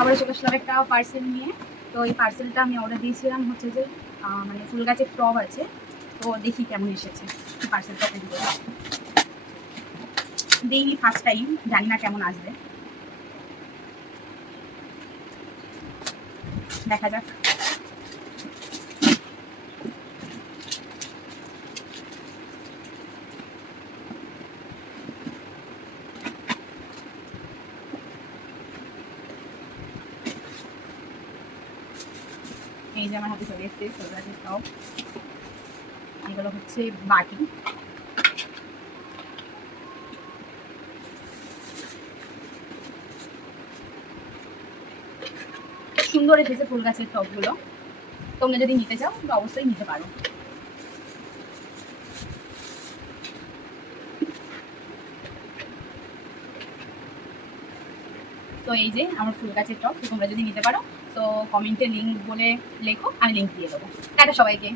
আবার চলে আসলাম একটা পার্সেল নিয়ে। তো এই পার্সেলটা আমি অর্ডার দিয়েছিলাম হচ্ছে যে মানে ফুল গাছের টব আছে। তো দেখি কেমন এসেছে পার্সেলটা ওপেন করে। দিইনি, ফার্স্ট টাইম, জানি না কেমন আসবে, দেখা যাক। এই যে আমার হাতে চলে এসছে ফুল গাছের টব। এগুলো হচ্ছে বাটি। সুন্দর এসেছে ফুল গাছের টবগুলো। তোমরা যদি নিতে চাও তো অবশ্যই নিতে পারো। তো এই যে আমার ফুল গাছের টব, তোমরা যদি নিতে পারো তো কমেন্টে লিঙ্ক বলে লেখো, আমি লিঙ্ক দিয়ে দেবো। টাটা সবাইকে।